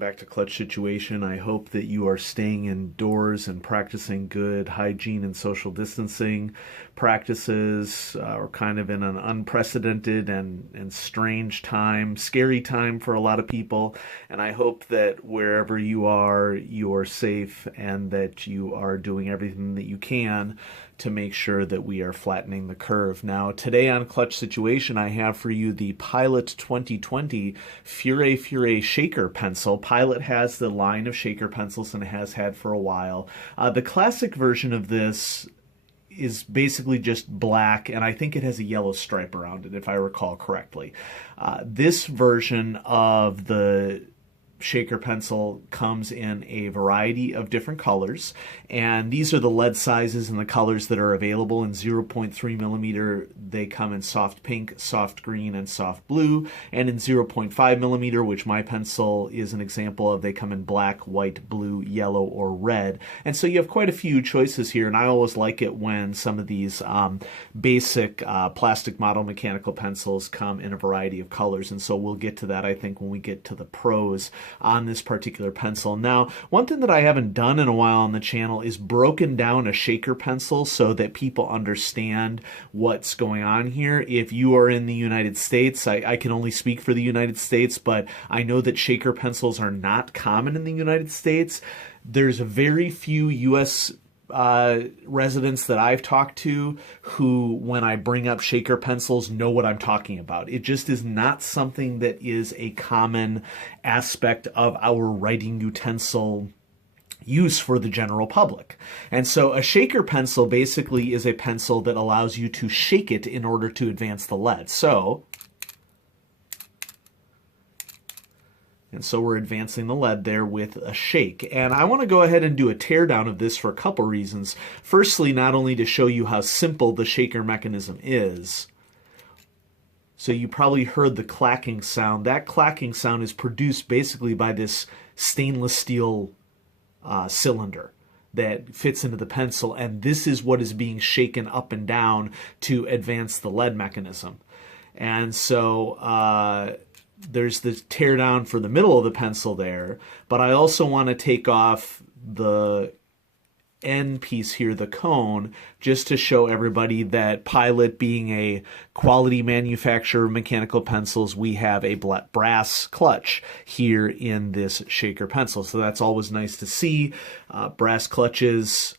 back to Clutch Situation. I hope that you are staying indoors and practicing good hygiene and social distancing practices. We're kind of in an unprecedented and strange time, scary time for a lot of people. And I hope that wherever you are safe and that you are doing everything that you can to make sure that we are flattening the curve. Now, today on Clutch Situation, I have for you the Pilot 2020 Fure Fure shaker pencil. Pilot has the line of shaker pencils and has had for a while. The classic version of this is basically just black, and I think it has a yellow stripe around it, if I recall correctly. This version of the shaker pencil comes in a variety of different colors, and these are the lead sizes and the colors that are available. In 0.3 millimeter they come in soft pink, soft green, and soft blue, and in 0.5 millimeter, which my pencil is an example of, they come in black, white, blue, yellow, or red. And so you have quite a few choices here, and I always like it when some of these basic plastic model mechanical pencils come in a variety of colors, and so we'll get to that, I think, when we get to the pros on this particular pencil. Now, one thing that I haven't done in a while on the channel is broken down a shaker pencil so that people understand what's going on here. If you are in the United States, I can only speak for the United States, but I know that shaker pencils are not common in the United States. There's very few U.S. residents that I've talked to who, when I bring up shaker pencils, know what I'm talking about. It just is not something that is a common aspect of our writing utensil use for the general public. And so a shaker pencil basically is a pencil that allows you to shake it in order to advance the lead. So we're advancing the lead there with a shake. And I want to go ahead and do a teardown of this for a couple reasons. Firstly, not only to show you how simple the shaker mechanism is. So you probably heard the clacking sound. That clacking sound is produced basically by this stainless steel cylinder that fits into the pencil. And this is what is being shaken up and down to advance the lead mechanism. And so there's the teardown for the middle of the pencil there, but I also want to take off the end piece here, the cone, just to show everybody that Pilot, being a quality manufacturer of mechanical pencils, we have a brass clutch here in this shaker pencil. So that's always nice to see. Brass clutches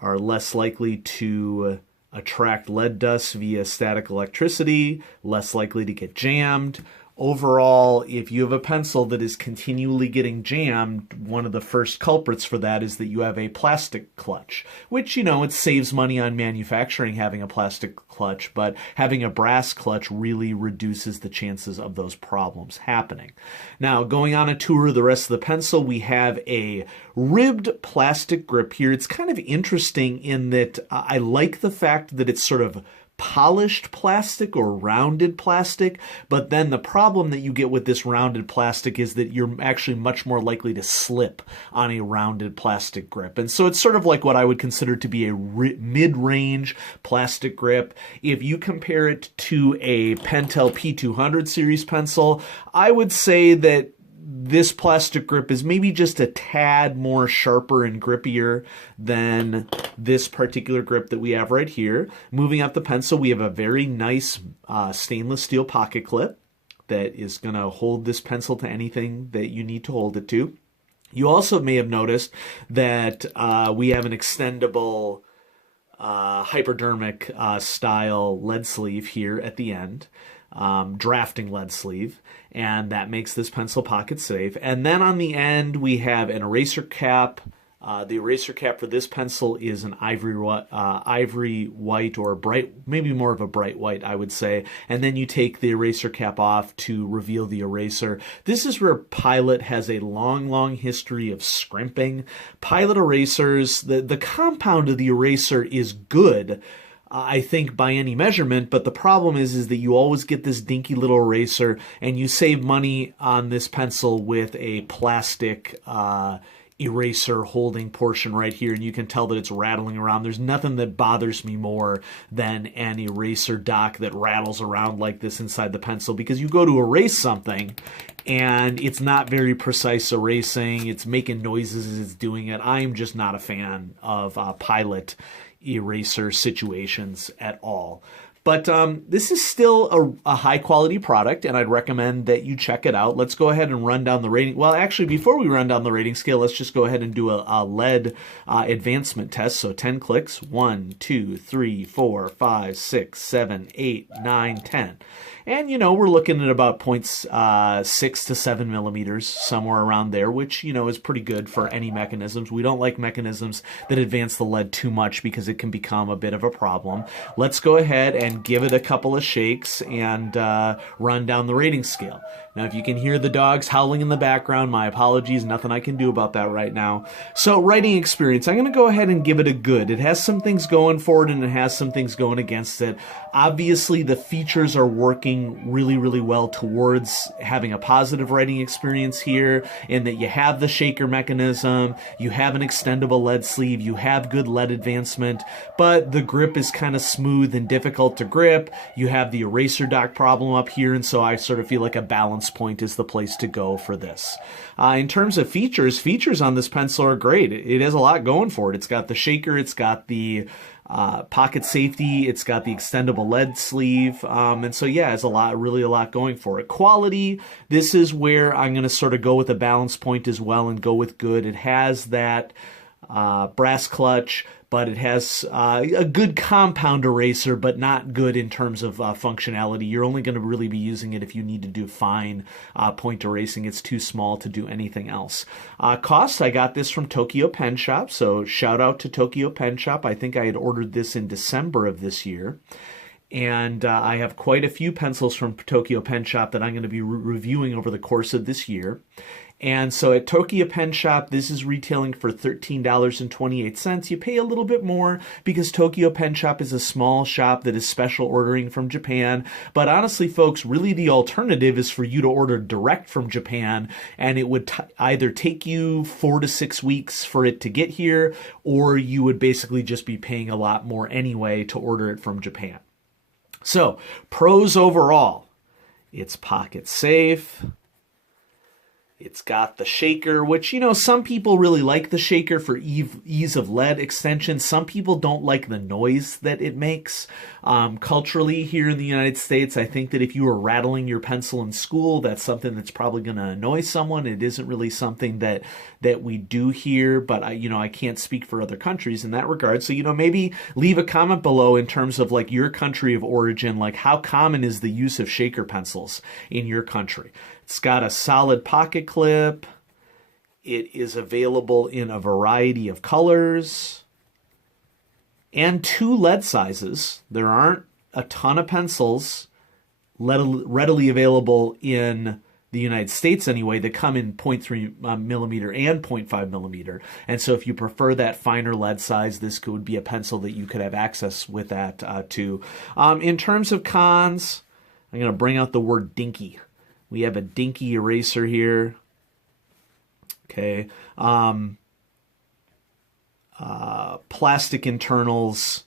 are less likely to attract lead dust via static electricity, less likely to get jammed. Overall, if you have a pencil that is continually getting jammed, one of the first culprits for that is that you have a plastic clutch, which, you know, it saves money on manufacturing having a plastic clutch, but having a brass clutch really reduces the chances of those problems happening. Now, going on a tour of the rest of the pencil, we have a ribbed plastic grip here. It's kind of interesting in that I like the fact that it's sort of polished plastic or rounded plastic, but then the problem that you get with this rounded plastic is that you're actually much more likely to slip on a rounded plastic grip. And so it's sort of like what I would consider to be a mid-range plastic grip. If you compare it to a Pentel P200 series pencil, I would say that this plastic grip is maybe just a tad more sharper and grippier than this particular grip that we have right here. Moving up the pencil, we have a very nice stainless steel pocket clip that is going to hold this pencil to anything that you need to hold it to. You also may have noticed that we have an extendable hypodermic style lead sleeve here at the end. Drafting lead sleeve, and that makes this pencil pocket safe. And then on the end we have an eraser cap. The eraser cap for this pencil is an ivory white, or bright, maybe more of a bright white, I would say. And then you take the eraser cap off to reveal the eraser. This is where Pilot has a long history of scrimping. Pilot erasers, the compound of the eraser is good, I think, by any measurement, but the problem is that you always get this dinky little eraser, and you save money on this pencil with a plastic eraser holding portion right here, and you can tell that it's rattling around. There's nothing that bothers me more than an eraser dock that rattles around like this inside the pencil, because you go to erase something and it's not very precise erasing. It's making noises as it's doing it. I'm just not a fan of pilot eraser situations at all. But this is still a high-quality product, and I'd recommend that you check it out. Let's go ahead and run down the rating. Well, actually, before we run down the rating scale, let's just go ahead and do a lead advancement test. So 10 clicks, 1, 2, 3, 4, 5, 6, 7, 8, 9, 10. And, you know, we're looking at about 0.6 to 7 millimeters, somewhere around there, which, you know, is pretty good for any mechanisms. We don't like mechanisms that advance the lead too much because it can become a bit of a problem. Let's go ahead and give it a couple of shakes and run down the rating scale. Now, if you can hear the dogs howling in the background, my apologies, nothing I can do about that right now. So, writing experience, I'm going to go ahead and give it a good. It has some things going for it, and it has some things going against it. Obviously, the features are working really, really well towards having a positive writing experience here, in that you have the shaker mechanism, you have an extendable lead sleeve, you have good lead advancement, but the grip is kind of smooth and difficult to grip. You have the eraser dock problem up here, and so I sort of feel like a balance point is the place to go for this. In terms of features on this pencil are great. It has a lot going for it. It's got the shaker, it's got the pocket safety, it's got the extendable lead sleeve, and so yeah, it's really a lot going for it. Quality, this is where I'm going to sort of go with a balance point as well and go with good. It has that brass clutch, but it has a good compound eraser, but not good in terms of functionality. You're only going to really be using it if you need to do fine point erasing. It's too small to do anything else. Cost, I got this from Tokyo Pen Shop, so shout out to Tokyo Pen Shop. I think I had ordered this in December of this year. And I have quite a few pencils from Tokyo Pen Shop that I'm going to be reviewing over the course of this year. And so at Tokyo Pen Shop, this is retailing for $13.28. You pay a little bit more because Tokyo Pen Shop is a small shop that is special ordering from Japan. But honestly, folks, really the alternative is for you to order direct from Japan, and it would either take you 4 to 6 weeks for it to get here, or you would basically just be paying a lot more anyway to order it from Japan. So, pros overall, it's pocket safe. It's got the shaker, which, you know, some people really like the shaker for ease of lead extension. Some people don't like the noise that it makes. Culturally, here in the United States, I think that if you were rattling your pencil in school, that's something that's probably going to annoy someone. It isn't really something that we do here, but I can't speak for other countries in that regard. So, maybe leave a comment below in terms of like your country of origin, like how common is the use of shaker pencils in your country. It's got a solid pocket clip. It is available in a variety of colors and 2 lead sizes. There aren't a ton of pencils readily available in the United States anyway that come in 0.3 millimeter and 0.5 millimeter. And so if you prefer that finer lead size, this could be a pencil that you could have access with that too. In terms of cons, I'm going to bring out the word dinky. We have a dinky eraser here. Okay. Plastic internals.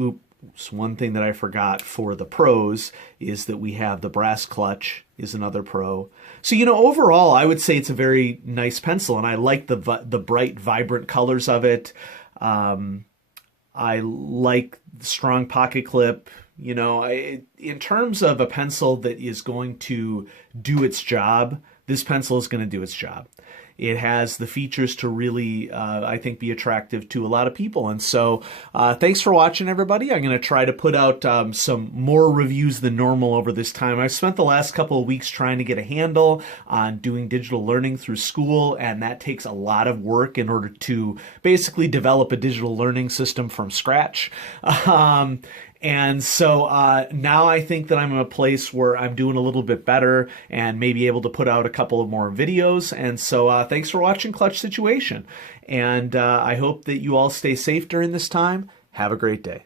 Oops, one thing that I forgot for the pros is that we have the brass clutch is another pro. So, overall, I would say it's a very nice pencil, and I like the bright, vibrant colors of it. I like the strong pocket clip. In terms of a pencil that is going to do its job, this pencil is going to do its job. It has the features to really, I think, be attractive to a lot of people. And so thanks for watching, everybody. I'm going to try to put out some more reviews than normal over this time. I've spent the last couple of weeks trying to get a handle on doing digital learning through school, and that takes a lot of work in order to basically develop a digital learning system from scratch. And so now I think that I'm in a place where I'm doing a little bit better and maybe able to put out a couple of more videos. And so thanks for watching Clutch Situation. And I hope that you all stay safe during this time. Have a great day.